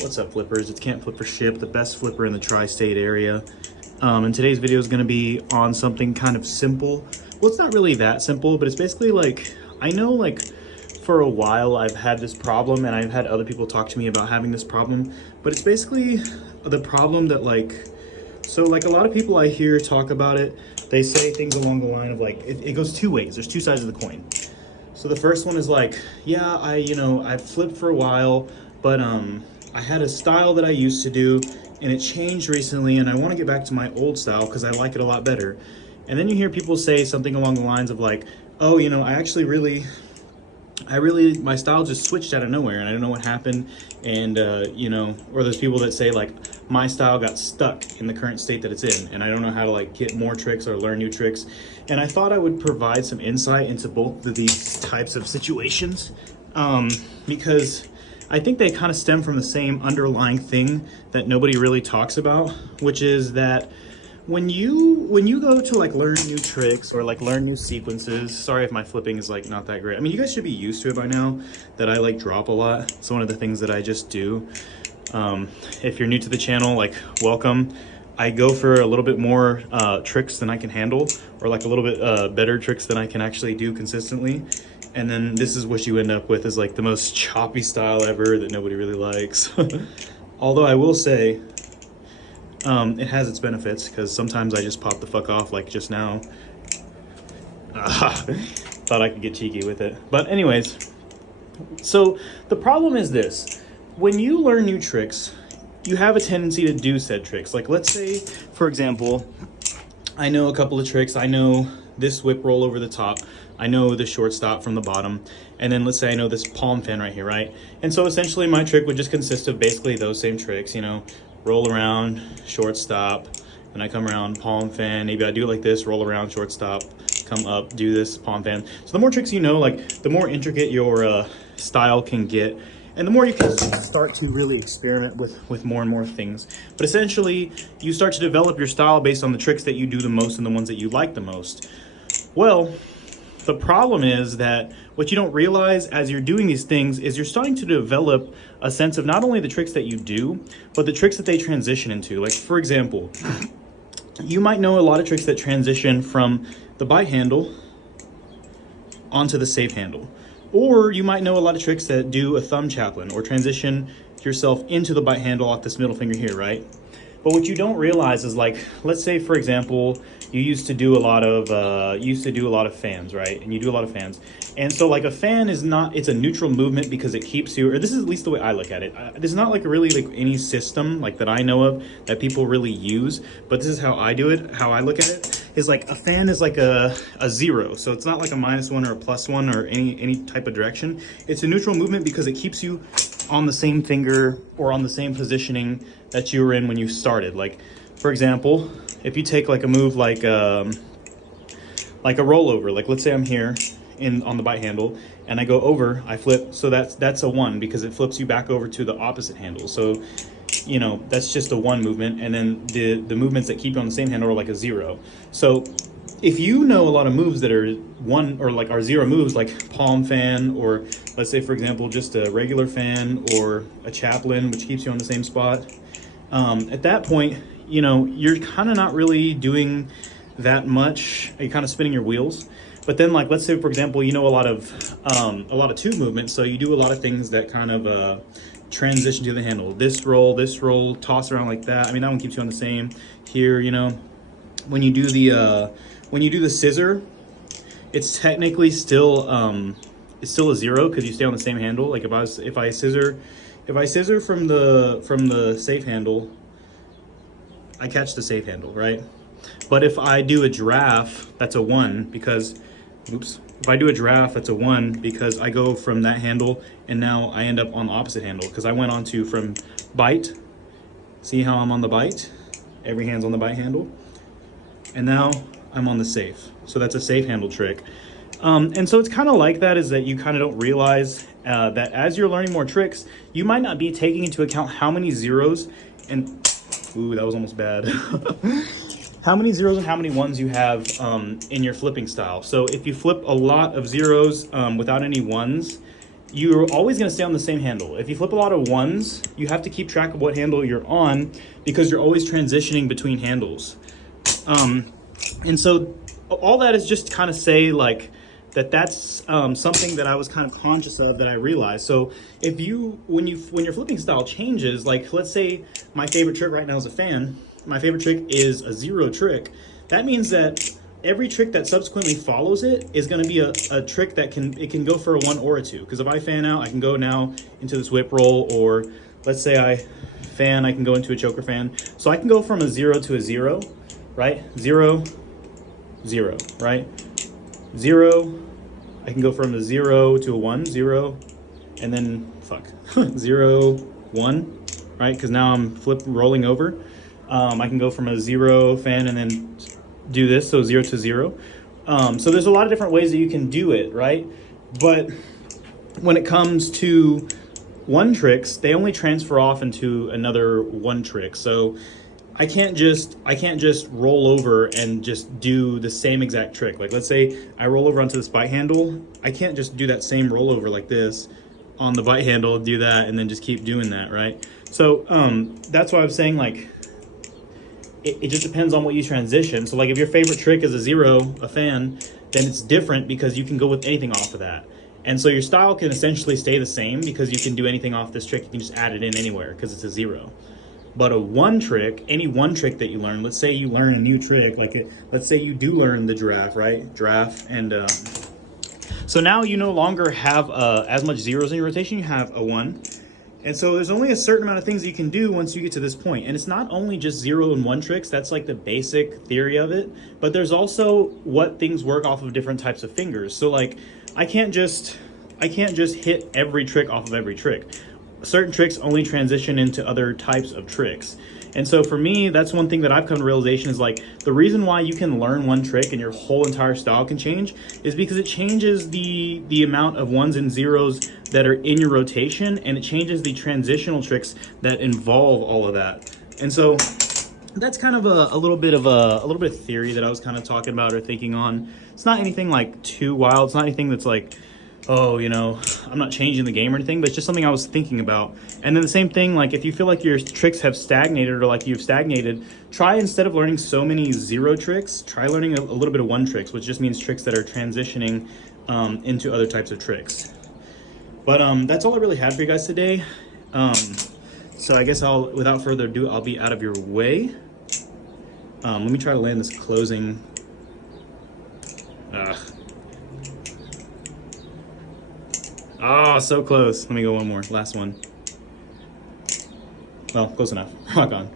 What's up, flippers? It's Can't Flip for Ship, the best flipper in the tri-state area. And today's video is going to be on something kind of simple. Well, it's not really that simple, but it's basically like, I know like for a while I've had this problem and I've had other people talk to me about having this problem, but it's basically the problem that so like a lot of people I hear talk about it, they say things along the line of like, it goes two ways. There's two sides of the coin. So the first one is like, yeah, I've flipped for a while, but I had a style that I used to do and it changed recently and I want to get back to my old style because I like it a lot better. And then you hear people say something along the lines of like, oh, my style just switched out of nowhere and I don't know what happened. And, or there's people that say like, my style got stuck in the current state that it's in and I don't know how to like get more tricks or learn new tricks. And I thought I would provide some insight into both of these types of situations because I think they kind of stem from the same underlying thing that nobody really talks about, which is that when you go to like learn new tricks or like learn new sequences, sorry if my flipping is like not that great. I mean, you guys should be used to it by now that I like drop a lot. It's one of the things that I just do. If you're new to the channel, like welcome. I go for a little bit more tricks than I can handle, or like a little bit better tricks than I can actually do consistently. And then this is what you end up with is like the most choppy style ever that nobody really likes. Although I will say, it has its benefits because sometimes I just pop the fuck off like just now. Thought I could get cheeky with it. But anyways, so the problem is this. When you learn new tricks, you have a tendency to do said tricks. Like let's say, for example, I know a couple of tricks. I know this whip roll over the top. I know the short stop from the bottom. And then let's say I know this palm fin right here, right? And so essentially my trick would just consist of basically those same tricks, roll around, short stop, then I come around, palm fin. Maybe I do it like this, roll around, short stop, come up, do this, palm fin. So the more tricks you know, like the more intricate your style can get. And the more you can start to really experiment with more and more things. But essentially, you start to develop your style based on the tricks that you do the most and the ones that you like the most. Well, the problem is that what you don't realize as you're doing these things is you're starting to develop a sense of not only the tricks that you do, but the tricks that they transition into. Like, for example, you might know a lot of tricks that transition from the bite handle onto the safe handle. Or you might know a lot of tricks that do a thumb chaplain or transition yourself into the bite handle off this middle finger here, right? But what you don't realize is like, let's say for example, you used to do a lot of fans, right? And you do a lot of fans. And so like a fan is not, it's a neutral movement because it keeps you, or this is at least the way I look at it. There's not like really like any system like that I know of that people really use, but this is how I do it. How I look at it is like a fan is like a zero. So it's not like a -1 or a +1 or any type of direction. It's a neutral movement because it keeps you on the same finger or on the same positioning that you were in when you started. Like, for example, if you take like a move like a rollover, like let's say I'm here on the bite handle and I go over, I flip, so that's a 1 because it flips you back over to the opposite handle. So, that's just a 1 movement, and then the movements that keep you on the same handle are like a 0. So if you know a lot of moves that are 1 or like are 0 moves, like palm fan, or let's say for example just a regular fan or a chaplain, which keeps you on the same spot, at that point, you're kind of not really doing that much. You're kind of spinning your wheels. But then, like, let's say for example, a lot of tube movements. So you do a lot of things that kind of transition to the handle. This roll, toss around like that. I mean, that one keeps you on the same. Here, when you do the scissor, it's technically still a 0 because you stay on the same handle. Like if I scissor from the safe handle, I catch the safe handle, right? But if I do a giraffe, that's a 1 because, if I do a giraffe, that's a 1 because I go from that handle and now I end up on the opposite handle because I went on to from bite. See how I'm on the bite? Every hand's on the bite handle. And now I'm on the safe. So that's a safe handle trick. And so it's kind of like that, is that you kind of don't realize that as you're learning more tricks, you might not be taking into account how many zeros and, ooh, that was almost bad. How many zeros and how many ones you have in your flipping style. So if you flip a lot of zeros without any ones, you're always going to stay on the same handle. If you flip a lot of ones, you have to keep track of what handle you're on because you're always transitioning between handles. And so all that is just to kind of say like that's something that I was kind of conscious of that I realized. So if when your flipping style changes, like let's say my favorite trick right now is a fan, my favorite trick is a 0 trick. That means that every trick that subsequently follows it is going to be a trick that can go for a 1 or a 2. Because if I fan out, I can go now into this whip roll, or let's say I fan, I can go into a choker fan. So I can go from a 0 to a 0, right? 0, 0, right? 0, I can go from a 0 to a 1, 0, and then 0, 1, right? Because now I'm rolling over. I can go from a 0 fan and then do this, so 0 to 0. So there's a lot of different ways that you can do it, right? But when it comes to 1 tricks, they only transfer off into another 1 trick. So I can't just roll over and just do the same exact trick. Like let's say I roll over onto this bite handle, I can't just do that same rollover like this on the bite handle, do that, and then just keep doing that, right? So that's why I was saying like it just depends on what you transition. So like if your favorite trick is a 0, a fan, then it's different because you can go with anything off of that. And so your style can essentially stay the same because you can do anything off this trick. You can just add it in anywhere because it's a 0. But a 1 trick, any 1 trick that you learn, let's say you learn a new trick, let's say you do learn the giraffe, right? Giraffe, and so now you no longer have as much zeros in your rotation, you have a 1. And so there's only a certain amount of things that you can do once you get to this point. And it's not only just 0 and 1 tricks, that's like the basic theory of it, but there's also what things work off of different types of fingers. So like I can't just hit every trick off of every trick. Certain tricks only transition into other types of tricks. And so for me, that's one thing that I've come to realization is like the reason why you can learn 1 trick and your whole entire style can change is because it changes the amount of 1s and 0s that are in your rotation, and it changes the transitional tricks that involve all of that. And so that's kind of a little bit of theory that I was kind of talking about or thinking on. It's not anything like too wild. It's not anything that's like, oh, you know, I'm not changing the game or anything, but it's just something I was thinking about. And then the same thing, like if you feel like your tricks have stagnated or like you've stagnated, try instead of learning so many 0 tricks, try learning a little bit of 1 tricks, which just means tricks that are transitioning into other types of tricks. But that's all I really had for you guys today. So I guess without further ado, I'll be out of your way. Let me try to land this closing. Oh, so close. Let me go one more. Last one. Well, close enough. Rock on.